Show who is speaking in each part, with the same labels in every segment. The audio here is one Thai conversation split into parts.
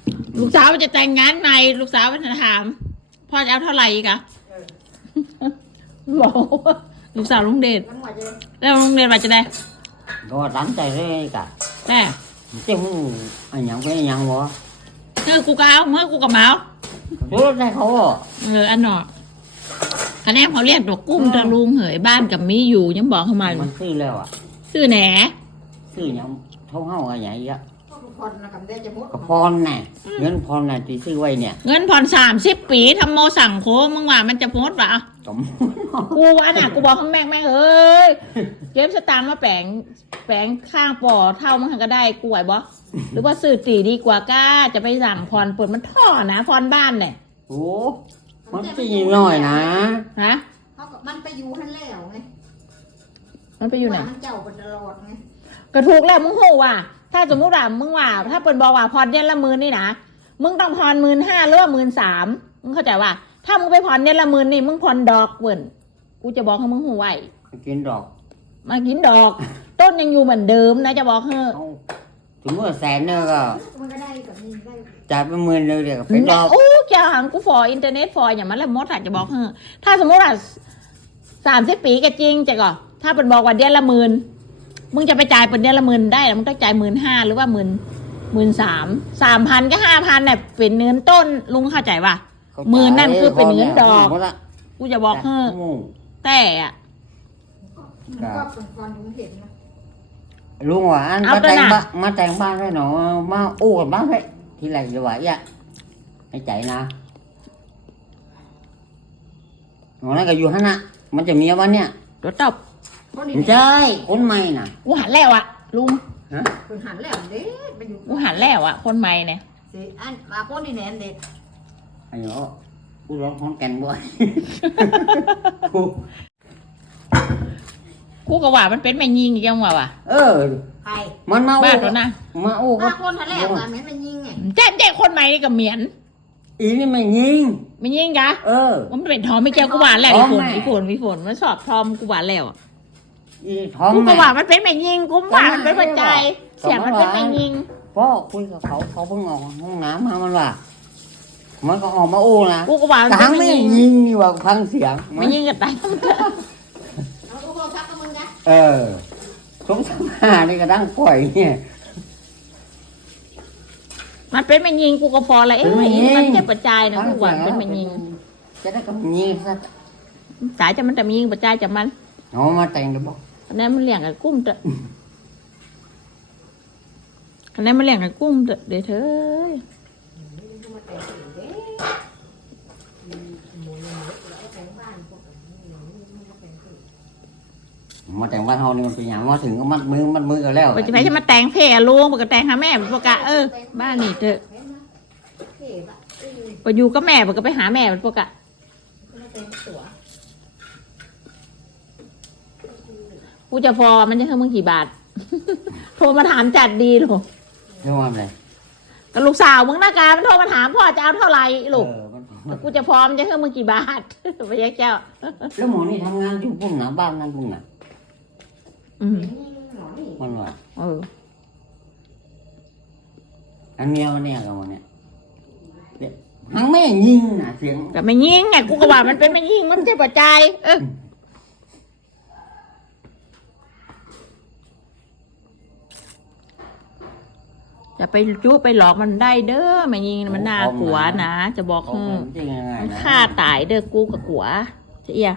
Speaker 1: ลูกสาวจะแต่งงานใหม่ลูกสาวมันถามพ่อจะเอาเท่าไหร่อีกอะบอกว่าลูกสาวลุงเดชแล้วลุงเดชว่าจะได้
Speaker 2: ก็ตั้งใจเลยกะ
Speaker 1: แต่
Speaker 2: เจ้าหูอันยังเป็นยังวะ
Speaker 1: กูก็เอาเมื่อกูก็เมา
Speaker 2: รู้ได้เขา
Speaker 1: อันหนอคะแนนเขาเรียกดอกกุ้มตะลุงเหยบ้านกับมีอยู่ยังบอกเขามา
Speaker 2: มันซื้อแล้วอ่ะ
Speaker 1: ซื้อแหน
Speaker 2: ซื้อยังเท่าอะไรอย่างเงี้ยกับพรน่ะเงินพรน่ะที่ซื้อไว้เนี่ย
Speaker 1: เงินพร30 ปีทำโมสั่งโค้มึงว่ามันจะโพสต์ปะกูว่าน่ะกูบอกเขาแม่เอ้ยเก็บสตางค์มาแปลงข้างปอเท่ามันก็ได้กูไหวบ่หรือว่าซื้อตีดีกว่าก้าจะไปสั่งพรเปิดมันท่อนะพรบ้านเนี่ย
Speaker 2: โอ้มันจะยิงหน่อยนะ
Speaker 1: ฮะ
Speaker 3: มันไปอยู่ท่านแล้วไง
Speaker 1: มันไปอยู่ไหน
Speaker 3: มันเจ้าเป็นตลอดไง
Speaker 1: กระถูกแล้วมึงหูว่ะถ้าสมมติว่ามึงว่าถ้าเปิดบอกว่าพรเดือนละ10,000นี่นะมึงต้องพร15,000หรือว่า13,000มึงเข้าใจว่าถ้ามึงไปพรเดือนละ10,000นี่มึงพรดอกเว้นกูจะบอกให้มึงหูไว้
Speaker 2: กินดอก
Speaker 1: มากินดอกต้นยังอยู่เหมือนเดิมนะจะบอกเฮ้
Speaker 2: ถึงเมื่อแสนเนี่ยก็
Speaker 3: มันก็ได้แบบนี้ได้
Speaker 2: จ่ายเป็นหมื่นเลยเดี๋ยวเป็นดอก
Speaker 1: โอ้แกหังกูฟออินเทอร์เน็ตฟออย่างมันแล้วมดอาจจะบอกเฮ้ถ้าสมมติว่า30 ปีก็จริงจะก่อถ้าเป็นบอกว่าเดือนละ10,000มึงจะไปจ่ายเป็นเดือนละ10,000ได้มึงต้องจ่าย15,000หรือว่า13,000 ก็5,000เนี่ยเป็นเงินต้นลุงเข้าใจป่ะ10,000นั่นคือเป็นเงินดอกกูจะบอกเฮ้แต่อะ
Speaker 3: ก็เป็นความลุงเห็นนะ
Speaker 2: ลุงว่าอันมาแต่งบ้านให้หนูมาอู้กับบ้านให้ทีไรจะไหวอ่ะให้ใจนะหนูนั่นก็อยู่ฮะนะมันจะมีวันเนี้ย
Speaker 1: รถตบ
Speaker 2: ไม่ใช่คนใหม่น่ะ
Speaker 1: กูหันแล้วอ่ะลุง
Speaker 3: ฮะคนหันแล้วเด็ดไปอยู่
Speaker 1: กูหันแล้วอ่ะคนใหม่เนี่ย
Speaker 3: สิอันมาคนนี่แน่นเด็ด
Speaker 2: ไอ้เหรอกูร้องคนแก่นบ่อย
Speaker 1: กูก็ว่ามันเป็นแม่ยิงยังว่ะ
Speaker 3: ใคร
Speaker 2: มันมา
Speaker 1: บ้านแล้วนะ
Speaker 2: มาโอ้
Speaker 3: ก็คนทันแล้วกันมันยิงไง
Speaker 1: แจ้คนใหม่นี่ก็เหมียน
Speaker 2: อีนี่ไม่ยิง
Speaker 1: กะมันเป็นทอมไม่แก้วกูหวานแล้วอีฝนมันสอบทอมกูหวานแล้วกูก็ว่ามันเป็นแม่ยิงกูว่ามันเป็นปัจจัยเสียงมันเป็นแม่ยิง
Speaker 2: เพราะคุยกับเขาเพิ่งออกห้องน้ำมามันว่ามันก็ออกมาโอ้นะ
Speaker 1: กูก็ว่า
Speaker 2: แต่ทั้งไม่ยิงนี่ว่าฟังเสียง
Speaker 1: ไม่ยิงกับตาย
Speaker 2: สงสารนี่ก็ดังปล่อยเนี่ย
Speaker 1: มันเป็นมันยิงกูก็พอแล้วมันแค่ปัจจัยนะกูหวังเป็นมันยิง
Speaker 2: จะได้กับยิงซะ
Speaker 1: สายจะมันแต่มันยิงปัจจัยจะมัน
Speaker 2: มาแต่งได้บ่
Speaker 1: คะแนนมันเลี้ยงกับกุ้มเถอะคะแนนมันเลี้ยงกับกุ้มเถอะเดี๋ยวเธอ
Speaker 2: มาแต่งบ้านเฮานี่มันเป็นอย่างมาถึงก็มัดมือกันแล้ว
Speaker 1: จะไปจะมาแต่งเพลลุงปกติแต่งหาแม่ปกติบ้านนี่เถอะไปอยู่ก็แม่ปกติไปหาแม่ปกติกูจะฟอมันจะเท่ามึงกี่บาทโทรมาถามจัดดีลูก
Speaker 2: เรื่องอะไร
Speaker 1: กับลูกสาวมึงนะการมันโทรมาถามพ่อจะเอาเท่าไหร่ลูกกูจะฟอมันจะเท่ามึงกี่บาทไปยักเจ้า
Speaker 2: แล้วหมอนี่ทำงานอยู่ปุ่นนะบ้านนั่นปุ่นนะมันว่าอันเนี้ยกับมันเนี่ยทั้งไม่ยิงนะเสียง
Speaker 1: แต่ไม่ยิงไงกูก็ว่ามันเป็นไม่ยิงมันเจ็บปวดใจจะไปจู้ไปหลอกมันได้เด้อไม่ยิงมันน่ากลัวนะจะบอกมันฆ่าตายเด้อกูกับกลัวเจี๊ย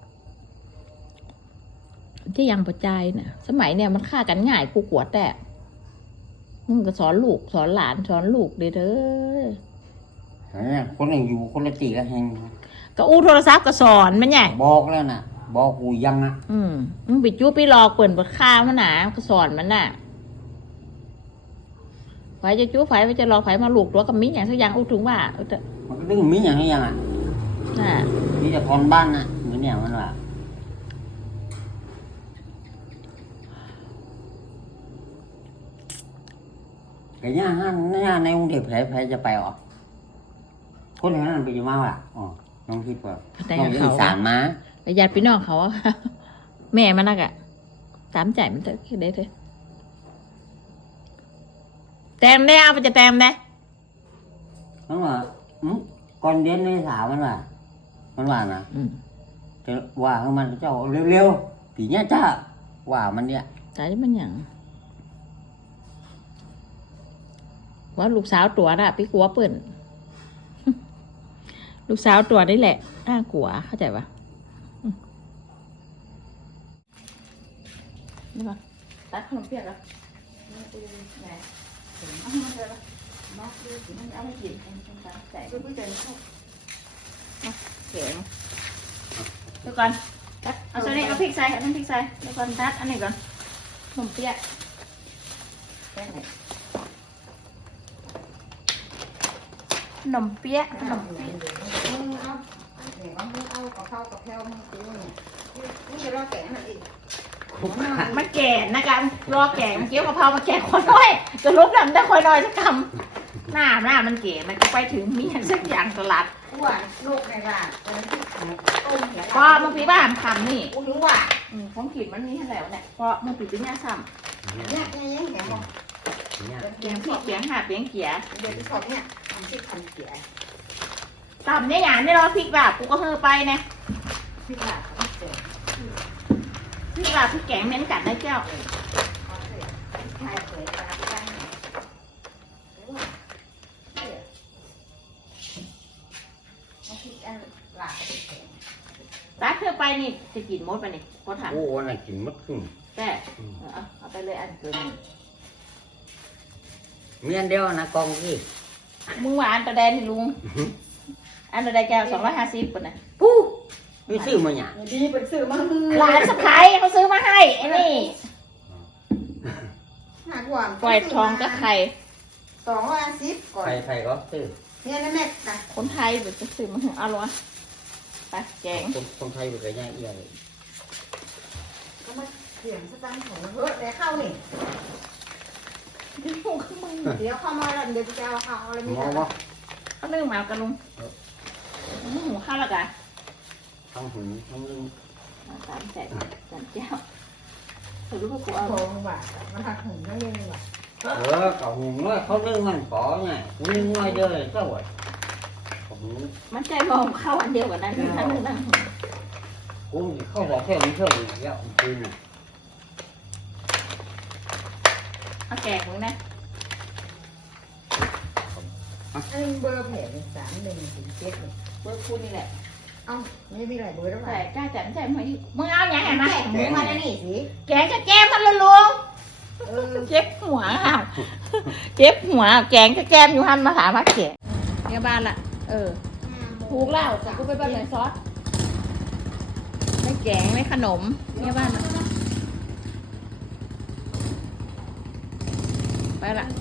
Speaker 1: ที่ยังปัจจัยนะสมัยเนี่ยมันฆ่ากันง่ายกูกลัวแต่มึงก็สอนลูกสอนหลานสอนลูกเด้อเธ
Speaker 2: อคนหนึ่งอยู่คนละตีละแห่ง
Speaker 1: ก็อู้โทรศัพท์ก็สอนมันไง
Speaker 2: บอกแล้วนะบอกกูยังนะ
Speaker 1: มึงไปจู้ไปหลอกเปิ่นบดฆ่ามันหนาก็สอนมันน่ะไฟจะจู้ไฟจะหลอกไฟมาลูกตัวกับมิ้งอย่างสักอย่างอู้ถึงว่า
Speaker 2: มันก็ดึงมิ้งอย่างนี้ยังนี่จะพรบ้านนะเหมือนเนี่ยมันว่าไอ้ย่าในกรุงเทพแผลจะไปออกคนนั้นไปอยู่มาว่ะน้องคิดว่าน้องอีสานมา
Speaker 1: ญาติพี่น้องเขาแม่มันนักอ่ะตามใจมันเถอะได้เถอะแต้มได้เอาไปจะแต้มได้
Speaker 2: มันว่าก่อนเดือนเมษามันว่านะจะว่าให้มันเจ้าเร็วๆปีเนี้ยจ้าว่ามันเนี่ย
Speaker 1: ใจมันหยังว่าลูกสาวตัวน่ะพี่กลัวเปิ่น ลูกสาวตัวนี่แหละน่ากลัวเข้าใจปะนี่ก่อนตัดขนมเปียกแล้วไหนเอาให้มันเลยละนอกดูสิมันเอาไม่กินใส่ด้วยใจเข้าเข็งเดี๋ยวก่อนตัดเอาส่วนนี้เอาพริกใส่เอาน้ำพริกใส่เดี๋ยวก่อนตัดอันนี้ก่อนขนมเปียกขนมเปี๊ยะขนมเปี๊ยะ
Speaker 3: มึงเอาเดี๋ยวมึงเอากับข้าวกับแพลวมึงซื้อเนี่ยมึงจะรอแกะมันอีก
Speaker 1: มันแก่นะกันรอแก่มันเกี่ยวกับเพรามันแก่คนน้อยจะลุกดำได้คนน้อยสักคำหน้ามันเก๋มันก็ไปถึงมีอย่างสักอย่างตลาด
Speaker 3: อ้วนลูกในบ้านตอนนั้นที่ต้มเหี่ย
Speaker 1: ก็มึงปีบ้านคำนี่
Speaker 3: กูรู้ว่า
Speaker 1: ของขีดมันมีเท่าไหร่เนี่ยก็มึงปีเป็นย่าซ้
Speaker 3: เนี่ยยังแกบอก
Speaker 2: เนี่ย
Speaker 1: ำเปียงพี่เปียงหาเปียงเกีย
Speaker 3: เดี๋ยวที่ชอบเนี่ยทำที่ทันเสีย
Speaker 1: ต่ำเนี่ยอย่างนี้รอพริกแบบกูก็เฮอไปเนี่ย
Speaker 3: ที่บ้านเขาเสีย
Speaker 1: พริกแบบพริกแกงเน้นกัดนะเจ้า
Speaker 3: เขาเสียชายเผยตาที่บ้านไหนเขาคิดอันหลัก
Speaker 1: รัดเธอไปนี่จะกินมดไปนี่ก็ถาม
Speaker 2: โอ้วันไหนกินมดขึ้น
Speaker 1: แต่เอาไปเลยอันเกิน
Speaker 2: มีอันเดียวนะกองที่
Speaker 1: มึงว่าอันตะแดนให้ลุงอันตะแดนแก้ว250ปุ่นนะ
Speaker 2: ปู้ไม่ซื้อมาเนี่ย
Speaker 3: ดีเป็นสื่อมา
Speaker 1: หลานสะพ้ายเขาซื้อมาให้ไอ้นี่
Speaker 3: หากว่า
Speaker 1: ปล่อยทองกับไข่
Speaker 3: 210ก่อน
Speaker 2: ใครก็ซื้อ
Speaker 3: เนี่ยนะแม่นะ
Speaker 1: คนไทยแบบจะซื้อมาถึงเอาล้วนไปแกง
Speaker 2: คนไทยเป็นไงเอียเลย
Speaker 3: ก็มาเสียงสตังค์ของเฮ้ยแล้วเข้านี่
Speaker 1: ดึงหูขึ้นมือ
Speaker 3: เดี๋ยวเข้ามาแล้วเดี๋ยวจะเอาข้าวอะไรไม่
Speaker 2: มอง
Speaker 3: ได้
Speaker 2: ว่า
Speaker 1: เขานึ่งมากันลุงนึ่งหูข้าวแล้วกัน
Speaker 2: ทั้งหุ่นทั้งลึง
Speaker 1: 300,000จานเจ้าถือลูกกูเอา
Speaker 3: โกงว่ะมันหักหุ่นนั่นเองว่ะ
Speaker 2: cậu hùng nói không lưng mình có này nhưng ngoài đời là sao vậy
Speaker 1: มันใจมองเข้าอันเดียวกันนั้นที่ท่านนั่ง
Speaker 2: cũng thì không có theo mình thường dạo tin này
Speaker 1: เอาแกงมึงนะ
Speaker 3: อันเบอร์แผลเป็น3107นี่
Speaker 1: เบอร์คุณนี่แหละ
Speaker 3: เอ้าไม่มีหลายเบอร์แล้ว
Speaker 1: แต่
Speaker 3: ว่ะ
Speaker 1: กล้าจัดใจมึงเอาอย่างไรมา
Speaker 3: แกะหมูมาแล้วนี่สิ
Speaker 1: แกงจะแก้มมันลุง
Speaker 3: เออ
Speaker 1: เจ็บหัวค่ะเจ็บหัวแกงจะแก้มอยู่หันมาถามว่าแกงเนี่ยบ้านละถูกแล้วกูไปบ้านไหนซอสไม่แกงไม่ขนมเนี่ยบ้านละไปละ